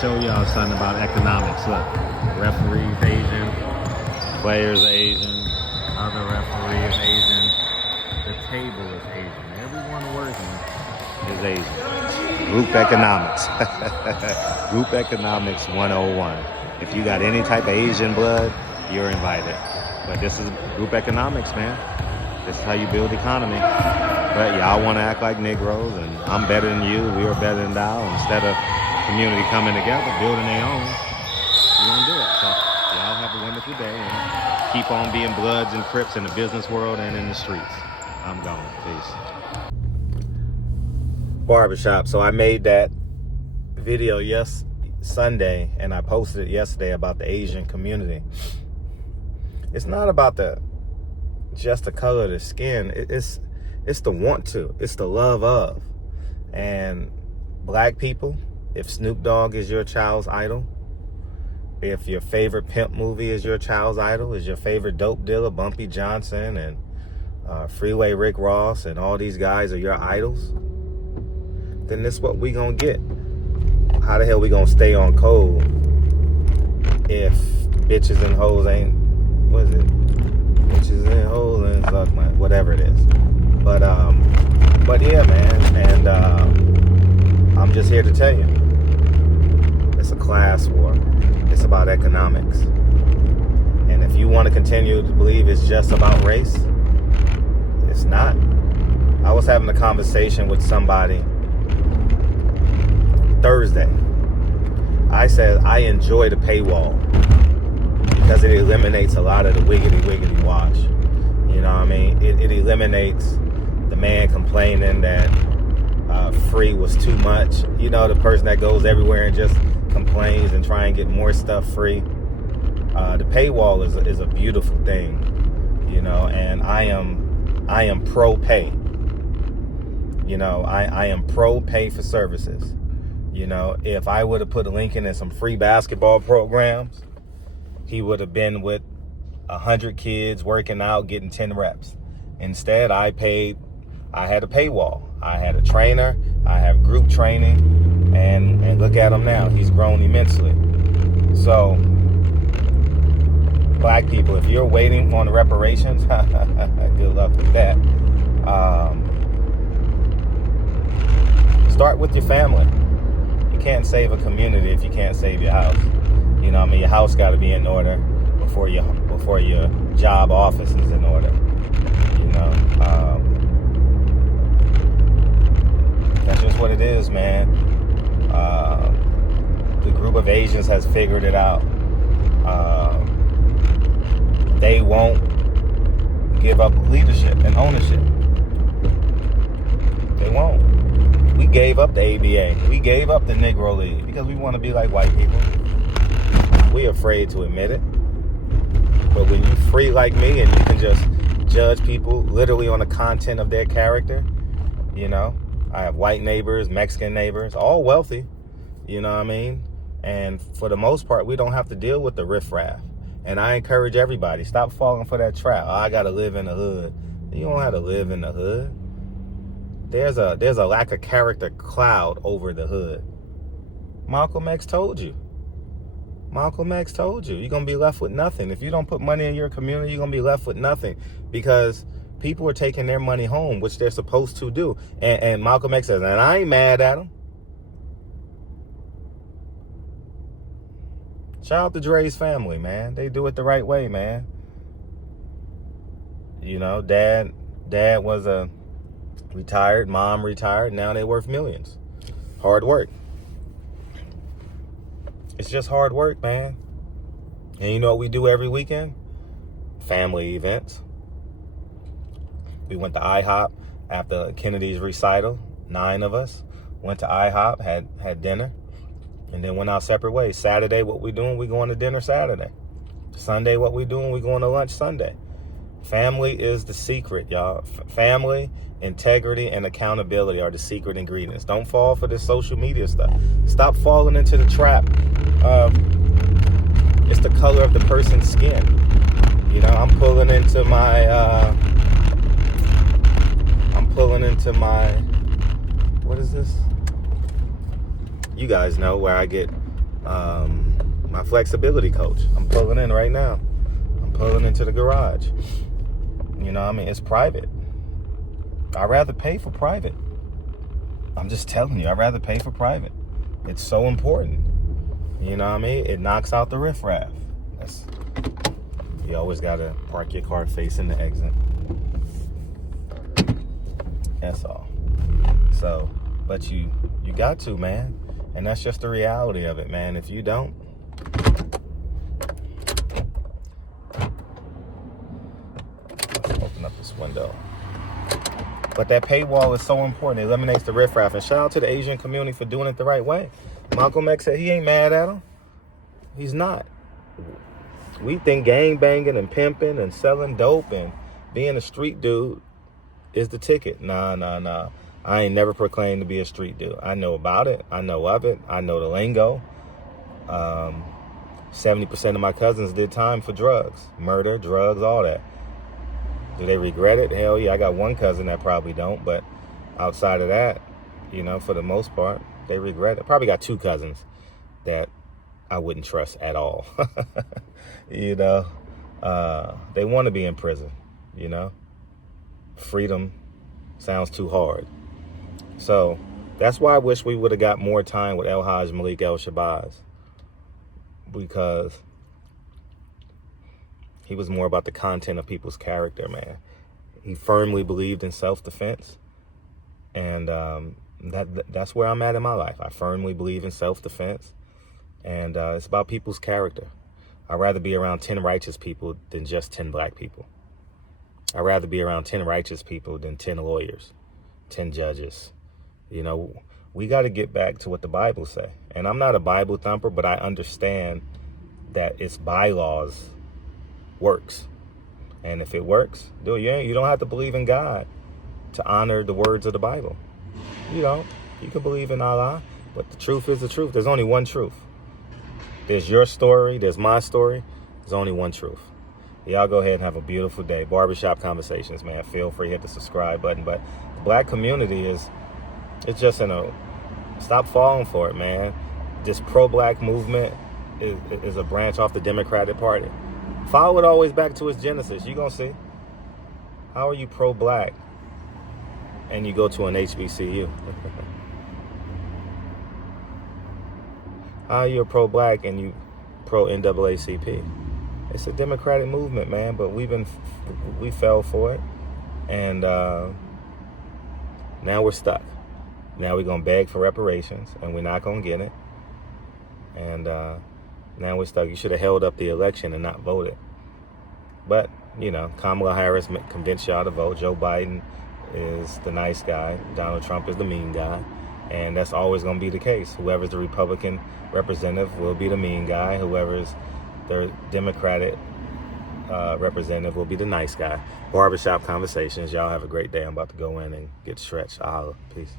show y'all something about economics. Look, referee's Asian, players Asian, other referee is Asian, the table is Asian. Everyone working is Asian. Group economics. Group economics 101. If you got any type of Asian blood, you're invited. But this is group economics, man. This is how you build economy. But y'all want to act like Negroes, and I'm better than you, we are better than thou. Instead of community coming together, building their own, you won't do it. So y'all have a wonderful day, and keep on being Bloods and Crips in the business world and in the streets. I'm gone. Peace. Barbershop. So I made that video Sunday, and I posted it yesterday about the Asian community. It's not about just the color of the skin. It's the want to. It's the love of. And black people, if Snoop Dogg is your child's idol, if your favorite pimp movie is your child's idol, is your favorite dope dealer Bumpy Johnson and Freeway Rick Ross and all these guys are your idols, then this is what we gonna get. How the hell we gonna stay on code if bitches and hoes ain't, what is it? Bitches and hoes and suck my, whatever it is. But yeah, man, and I'm just here to tell you, it's a class war. It's about economics. And if you want to continue to believe it's just about race, it's not. I was having a conversation with somebody Thursday. I said I enjoy the paywall because it eliminates a lot of the wiggity wash. You know what I mean? It eliminates the man complaining that free was too much. You know, the person that goes everywhere and just complains and try and get more stuff free. The paywall is a beautiful thing, you know, and I am pro pay. You know, I am pro pay for services. You know, if I would have put Lincoln in some free basketball programs, he would have been with 100 kids working out, getting 10 reps. Instead, I had a paywall. I had a trainer. I have group training. And look at him now. He's grown immensely. So, black people, if you're waiting on the reparations, good luck with that. Start with your family. You can't save a community if you can't save your house. You know what I mean? Your house got to be in order before your job office is in order. You know, that's just what it is, man. The group of Asians has figured it out. They won't give up leadership and ownership. They won't. We gave up the ABA. We gave up the Negro League because we want to be like white people. We're afraid to admit it. But when you free like me and you can just judge people literally on the content of their character, you know, I have white neighbors, Mexican neighbors, all wealthy, you know what I mean? And for the most part, we don't have to deal with the riffraff. And I encourage everybody, stop falling for that trap. Oh, I got to live in the hood. You don't have to live in the hood. There's a lack of character cloud over the hood. Malcolm X told you. Malcolm X told you. You're going to be left with nothing. If you don't put money in your community, you're going to be left with nothing. Because people are taking their money home, which they're supposed to do. And Malcolm X says, and I ain't mad at him. Shout out to Dre's family, man. They do it the right way, man. You know, dad was retired, mom retired. Now they're worth millions. Hard work. It's just hard work, man. And you know what we do every weekend? Family events. We went to IHOP after Kennedy's recital. 9 of us went to IHOP, had dinner, and then went our separate ways. Saturday, what we doing? We going to dinner Saturday. Sunday, what we doing? We going to lunch Sunday. Family is the secret, y'all. Family, integrity, and accountability are the secret ingredients. Don't fall for this social media stuff. Stop falling into the trap of it's the color of the person's skin. You know, I'm pulling into my, what is this? You guys know where I get My flexibility coach. I'm pulling in right now. I'm pulling into the garage. You know what I mean? It's private. I'd rather pay for private. I'm just telling you, I'd rather pay for private. It's so important. You know what I mean? It knocks out the riffraff. You always gotta park your car facing the exit. That's all. So, but you got to, man. And that's just the reality of it, man. If you don't, let's open up this window. But that paywall is so important. It eliminates the riffraff. And shout out to the Asian community for doing it the right way. Malcolm X said he ain't mad at him. He's not. We think gang banging and pimping and selling dope and being a street dude is the ticket. Nah. I ain't never proclaimed to be a street dude. I know about it. I know of it. I know the lingo. 70% of my cousins did time for drugs. Murder, drugs, all that. Do they regret it? Hell yeah. I got one cousin that probably don't. But outside of that, you know, for the most part, they regret it. Probably got two cousins that I wouldn't trust at all. You know, they want to be in prison, you know. Freedom sounds too hard. So that's why I wish we would have got more time with El Hajj Malik El Shabazz, because he was more about the content of people's character, man. He firmly believed in self-defense, and that's where I'm at in my life. I firmly believe in self-defense, and it's about people's character. I'd rather be around 10 righteous people than just 10 black people. I'd rather be around 10 righteous people than 10 lawyers, 10 judges. You know, we got to get back to what the Bible say. And I'm not a Bible thumper, but I understand that its bylaws works. And if it works, dude, you don't have to believe in God to honor the words of the Bible. You don't. You can believe in Allah, but the truth is the truth. There's only one truth. There's your story. There's my story. There's only one truth. Y'all go ahead and have a beautiful day. Barbershop Conversations, man. Feel free to hit the subscribe button. But the black community it's just stop falling for it, man. This pro-black movement is a branch off the Democratic Party. Follow it always back to its genesis. You're going to see. How are you pro-black and you go to an HBCU? How are you pro-black and you pro-NAACP? It's a democratic movement, man, but we fell for it. And now we're stuck. Now we're going to beg for reparations, and we're not going to get it. And now we're stuck. You should have held up the election and not voted. But, you know, Kamala Harris convinced y'all to vote. Joe Biden is the nice guy. Donald Trump is the mean guy. And that's always going to be the case. Whoever's the Republican representative will be the mean guy. Whoever's the Democratic representative will be the nice guy. Barbershop Conversations. Y'all have a great day. I'm about to go in and get stretched. Peace.